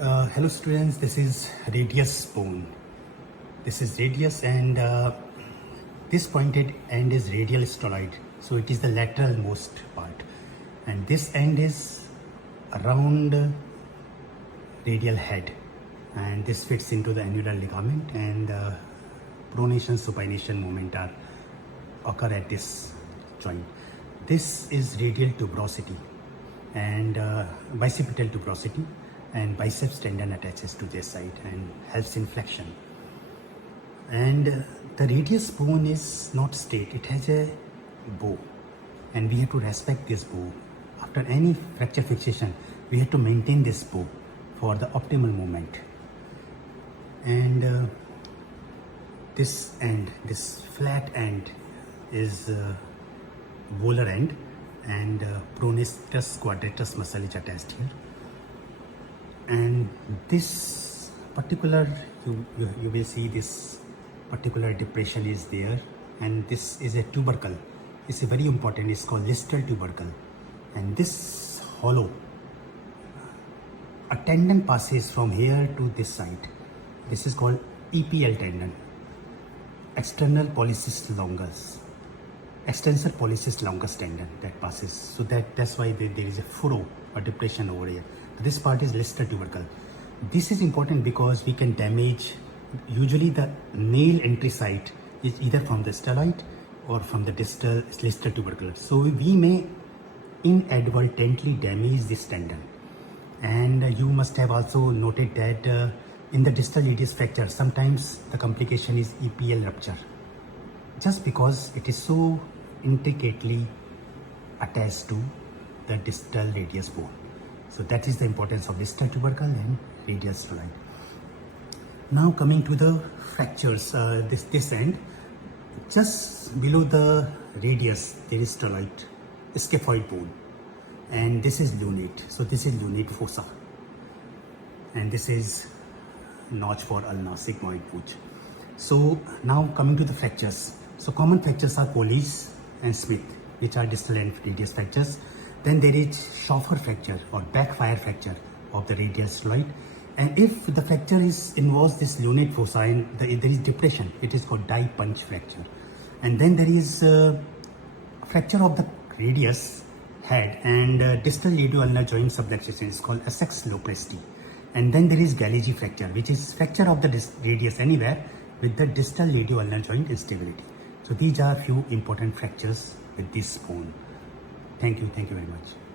Hello students, this is radius bone. This is radius and this pointed end is radial styloid. So it is the lateral most part. And this end is around radial head. And this fits into the annular ligament and pronation, supination movement occur at this joint. This is radial tuberosity and bicipital tuberosity, and biceps tendon attaches to this side and helps in flexion. And the radius bone is not straight, it has a bow, and we have to respect this bow. After any fracture fixation, we have to maintain this bow for the optimal movement. And this end, this flat end is volar end, and pronatus quadratus muscle is attached here. And this particular, you will see this particular depression is there, and this is a tubercle. It's a very important, it's called distal tubercle. And this hollow, a tendon passes from here to this side. This is called EPL tendon, external pollicis longus, extensor pollicis longus tendon that passes. So that's why there is a furrow or depression over here. This part is distal tubercle. This is important because we can damage, usually the nail entry site is either from the styloid or from the distal tubercle. So we may inadvertently damage this tendon. And you must have also noted that in the distal radius fracture, sometimes the complication is EPL rupture, just because it is so intricately attached to the distal radius bone. So that is the importance of distal tubercle and radial styloid. Now coming to the fractures, this end, just below the radius there is styloid, scaphoid bone, and this is lunate. So this is lunate fossa, and this is notch for ulna, sigmoid notch. So now coming to the fractures. So common fractures are Colles and Smith, which are distal and radius fractures. Then there is Schoffer fracture or backfire fracture of the radial styloid. And if the fracture involves this lunate fossa and there is depression, it is called die punch fracture. And then there is fracture of the radius head and distal radioulnar joint subluxation, is called Essex Lopresti. And then there is Galegi fracture, which is fracture of the radius anywhere with the distal radioulnar joint instability. So these are few important fractures with this bone. Thank you very much.